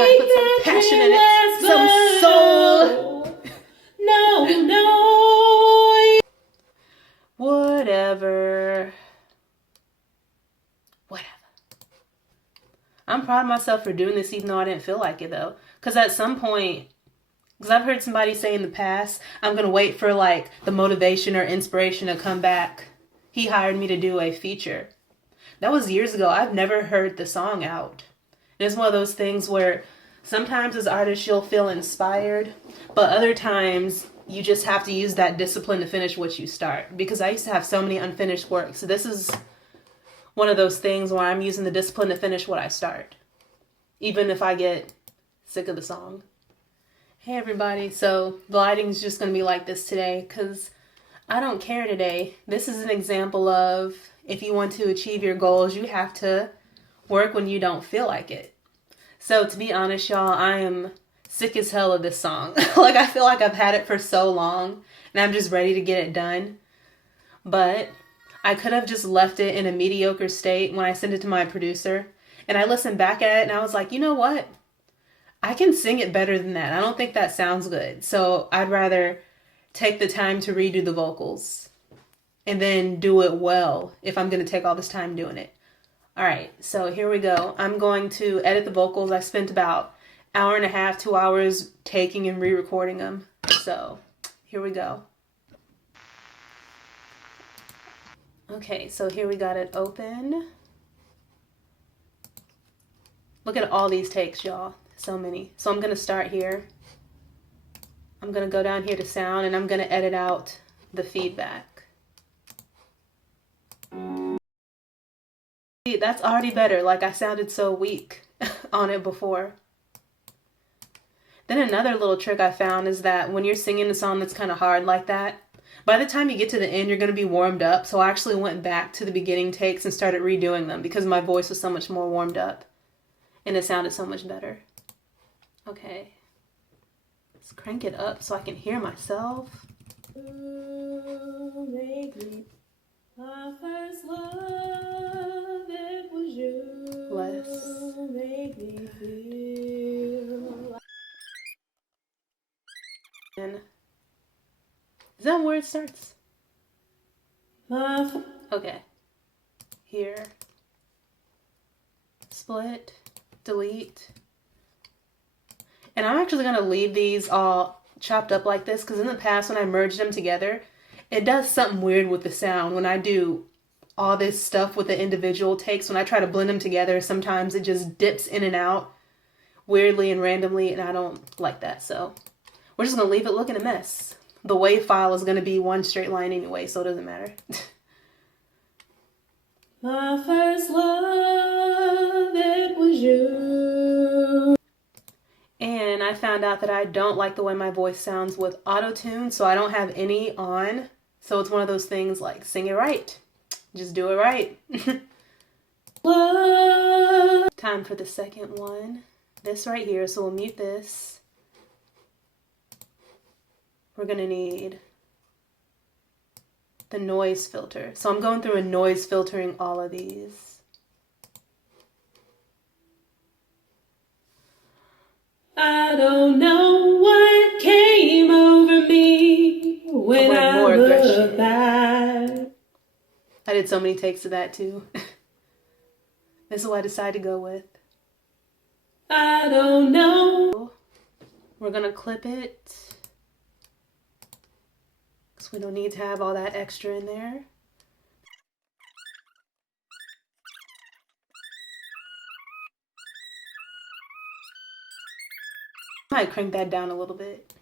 Try to put some passion in it, some soul. No. Whatever. I'm proud of myself for doing this even though I didn't feel like it though. Because at some point, because I've heard somebody say in the past, I'm going to wait for like the motivation or inspiration to come back. He hired me to do a feature. That was years ago. I've never heard the song out. And it's one of those things where sometimes as artists you'll feel inspired, but other times you just have to use that discipline to finish what you start. Because I used to have so many unfinished works. So this is one of those things where I'm using the discipline to finish what I start, even if I get sick of the song. Hey everybody, so the lighting's just going to be like this today because I don't care today. This is an example of if you want to achieve your goals, you have to work when you don't feel like it. So to be honest, y'all, I am sick as hell of this song. Like I feel like I've had it for so long and I'm just ready to get it done. But I could have just left it in a mediocre state when I sent it to my producer. And I listened back at it and I was like, you know what? I can sing it better than that. I don't think that sounds good. So I'd rather take the time to redo the vocals and then do it well if I'm going to take all this time doing it. All right, so here we go. I'm going to edit the vocals. I spent about an hour and a half, 2 hours taking and re-recording them. So here we go. Okay, so here we got it open. Look at all these takes, y'all. So many. So I'm going to start here. I'm going to go down here to sound and I'm going to edit out the feedback. See, that's already better. Like I sounded so weak on it before. Then another little trick I found is that when you're singing a song that's kind of hard like that, by the time you get to the end, you're going to be warmed up. So I actually went back to the beginning takes and started redoing them because my voice was so much more warmed up and it sounded so much better. Okay. Let's crank it up so I can hear myself. My first love, it was you. Less. Make me feel. And is that where it starts? Okay. Here. Split. Delete. And I'm actually going to leave these all chopped up like this because in the past when I merged them together, it does something weird with the sound. When I do all this stuff with the individual takes, when I try to blend them together, sometimes it just dips in and out weirdly and randomly, and I don't like that. So we're just going to leave it looking a mess. The WAV file is going to be one straight line anyway, so it doesn't matter. My first love, it was you. And I found out that I don't like the way my voice sounds with auto-tune, so I don't have any on. So it's one of those things like, sing it right. Just do it right. Time for the second one. This right here, so we'll mute this. We're gonna need the noise filter. So I'm going through and noise filtering all of these. I don't know what came over me when I look back. I did so many takes of that too. This is what I decided to go with. I don't know. We're gonna clip it because we don't need to have all that extra in there. I might crank that down a little bit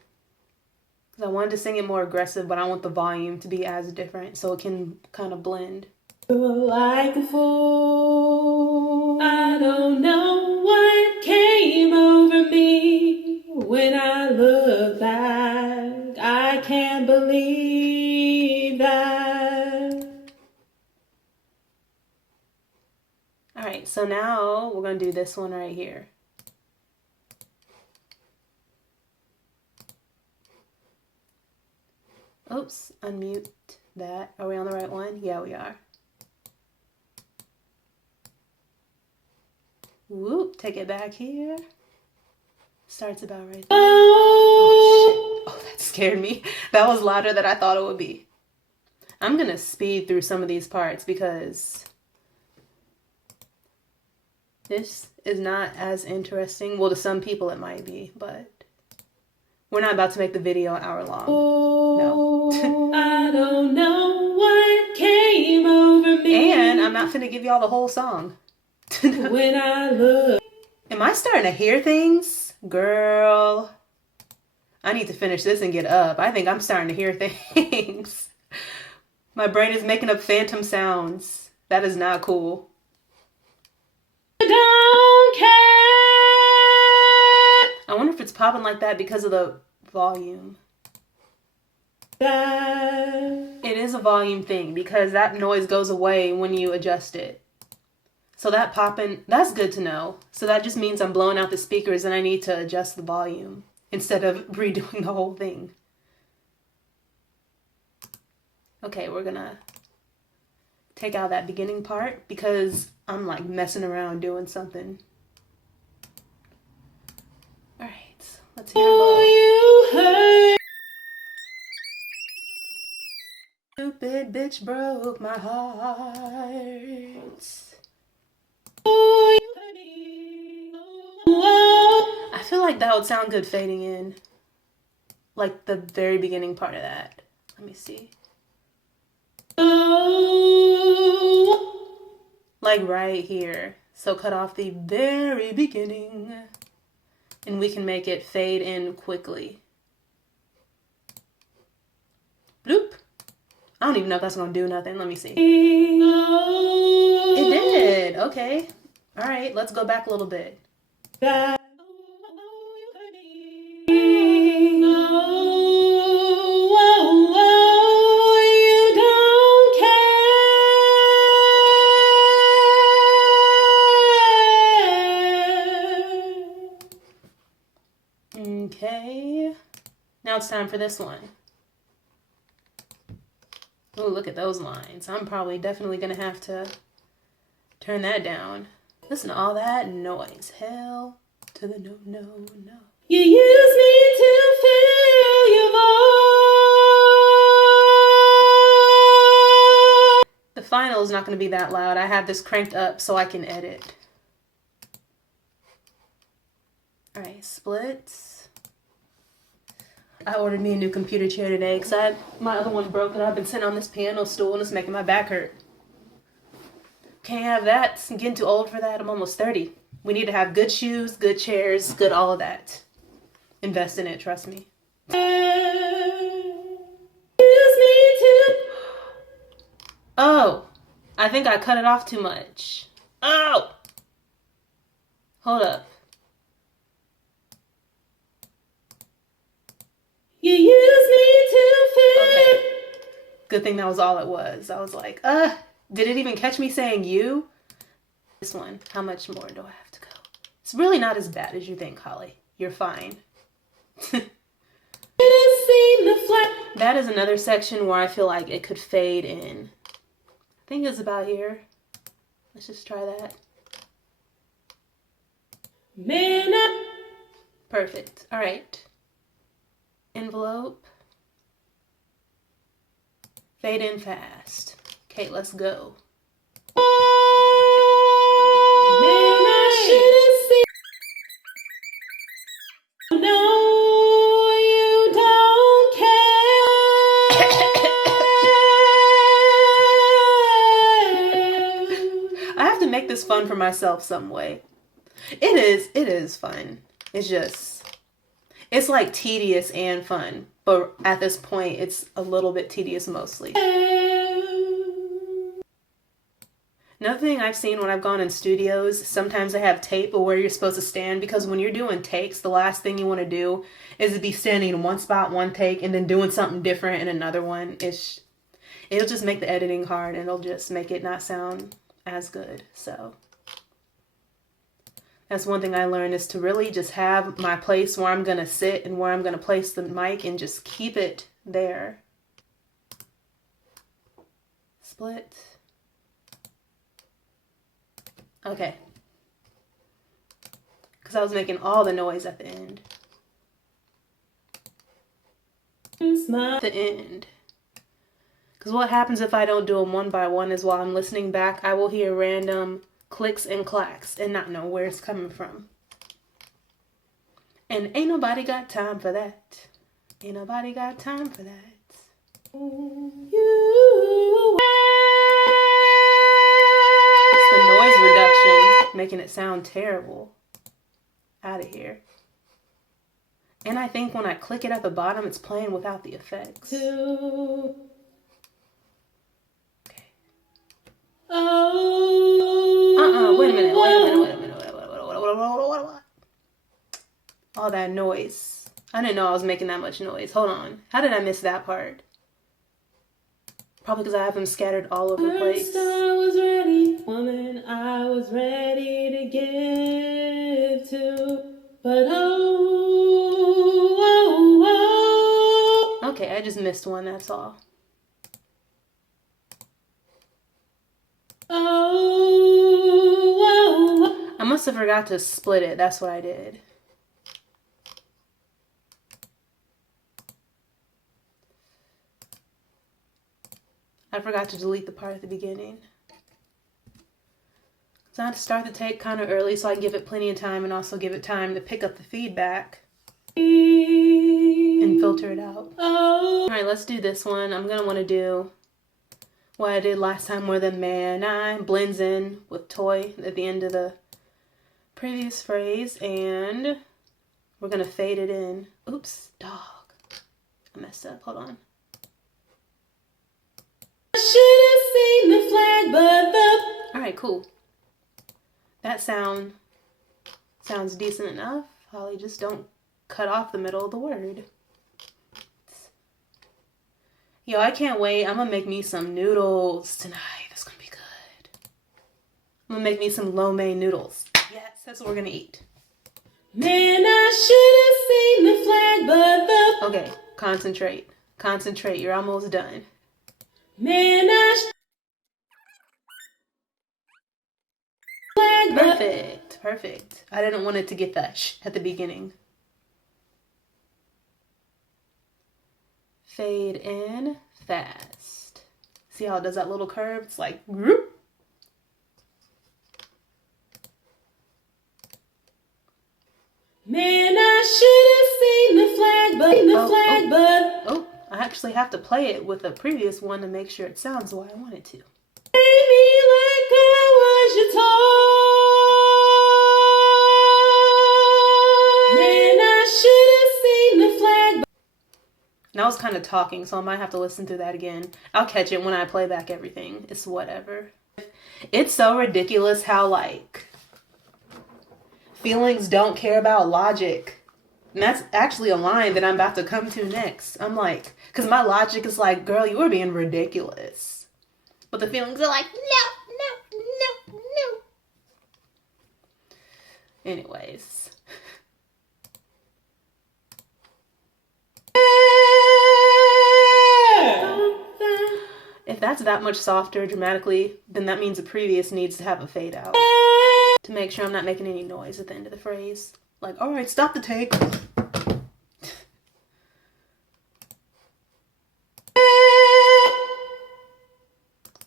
because I wanted to sing it more aggressive, but I want the volume to be as different so it can kind of blend. Like a fool, I don't know what came over me when I look back. I can't believe that. All right, so now we're gonna do this one right here. Oops, unmute that. Are we on the right one? Yeah, we are. Whoop, take it back here. Starts about right there. Oh, shit. Oh, that scared me. That was louder than I thought it would be. I'm going to speed through some of these parts because this is not as interesting. Well, to some people it might be, but we're not about to make the video an hour long. No. I don't know what came over me. And I'm not finna give y'all the whole song. When I look. Am I starting to hear things? Girl, I need to finish this and get up. I think I'm starting to hear things. My brain is making up phantom sounds. That is not cool. Don't care. I wonder if it's popping like that because of the volume. It is a volume thing because that noise goes away when you adjust it. So that popping, that's good to know. So that just means I'm blowing out the speakers and I need to adjust the volume instead of redoing the whole thing. Okay, we're gonna take out that beginning part because I'm like messing around doing something. All right, let's hear it. You hurt. Stupid bitch broke my heart. I feel like that would sound good fading in. Like the very beginning part of that. Let me see. Like right here. So cut off the very beginning. And we can make it fade in quickly. Bloop. I don't even know if that's gonna do nothing. Let me see. It did. Okay. All right, let's go back a little bit. Okay. Now it's time for this one. Oh, look at those lines. I'm probably definitely gonna have to turn that down. Listen to all that noise. Hell to the no, no, no. You use me to fill your void. The final is not going to be that loud. I have this cranked up so I can edit. Alright, splits. I ordered me a new computer chair today because my other one broke and I've been sitting on this piano stool and it's making my back hurt. Can't have that. I'm getting too old for that. I'm almost 30. We need to have good shoes, good chairs, good all of that. Invest in it, trust me. Oh, I think I cut it off too much. Oh! Hold up. You use me to fill. Okay. Good thing that was all it was. I was like, did it even catch me saying you? This one, how much more do I have to go? It's really not as bad as you think, Holly. You're fine. That is another section where I feel like it could fade in. I think it's about here. Let's just try that. Perfect. All right. Envelope. Fade in fast. Okay, let's go. Make this fun for myself some way. It is fun. It's like tedious and fun, but at this point it's a little bit tedious mostly. Another thing I've seen when I've gone in studios, sometimes they have tape of where you're supposed to stand because when you're doing takes, the last thing you want to do is to be standing in one spot, one take, and then doing something different in another one. It'll just make the editing hard and it'll just make it not sound as good. So that's one thing I learned, is to really just have my place where I'm gonna sit and where I'm gonna place the mic and just keep it there. Split. Okay. Because I was making all the noise at the end. Smile. The end. Because what happens if I don't do them one by one is while I'm listening back, I will hear random clicks and clacks and not know where it's coming from. And ain't nobody got time for that. Ain't nobody got time for that. It's the noise reduction making it sound terrible. Out of here. And I think when I click it at the bottom, it's playing without the effects. Oh. Wait a minute. What? All that noise. I didn't know I was making that much noise. Hold on. How did I miss that part? Probably because I have them scattered all over the place. First I was ready, woman, I was ready to give to, but Okay, I just missed one, that's all. I must have forgot to split it. That's what I did. I forgot to delete the part at the beginning. So I had to start the take kind of early so I can give it plenty of time and also give it time to pick up the feedback and filter it out. Alright, let's do this one. I'm going to want to do what I did last time where the man I blends in with toy at the end of the previous phrase, and we're going to fade it in. Oops, dog. I messed up. Hold on. I should have seen the flag, but Alright, cool. That sounds decent enough. Holly, just don't cut off the middle of the word. Yo, I can't wait. I'm gonna make me some noodles tonight. That's gonna be good. I'm gonna make me some lo mein noodles. Yes, that's what we're gonna eat. Man, I should have seen the flag, but Okay, concentrate. Concentrate. You're almost done. Man, Perfect. Perfect. I didn't want it to get that sh at the beginning. Fade in fast. See how it does that little curve? It's like whoop. Man, I should have seen the flag, but Oh, I actually have to play it with a previous one to make sure it sounds the way I want it to. Baby, like I was your toy. Man, I should have seen the flag. And I was kind of talking, so I might have to listen through that again. I'll catch it when I play back everything. It's whatever. It's so ridiculous how, like, feelings don't care about logic. And that's actually a line that I'm about to come to next. I'm like, because my logic is like, girl, you were being ridiculous. But the feelings are like, no. Anyways. If that's that much softer dramatically, then that means the previous needs to have a fade out. To make sure I'm not making any noise at the end of the phrase. Like, alright, stop the take.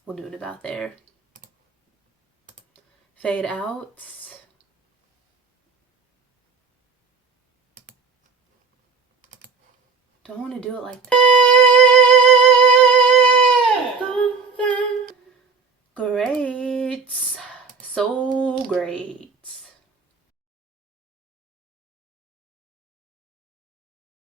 We'll do it about there. Fade out. Don't want to do it like that. Great. So great.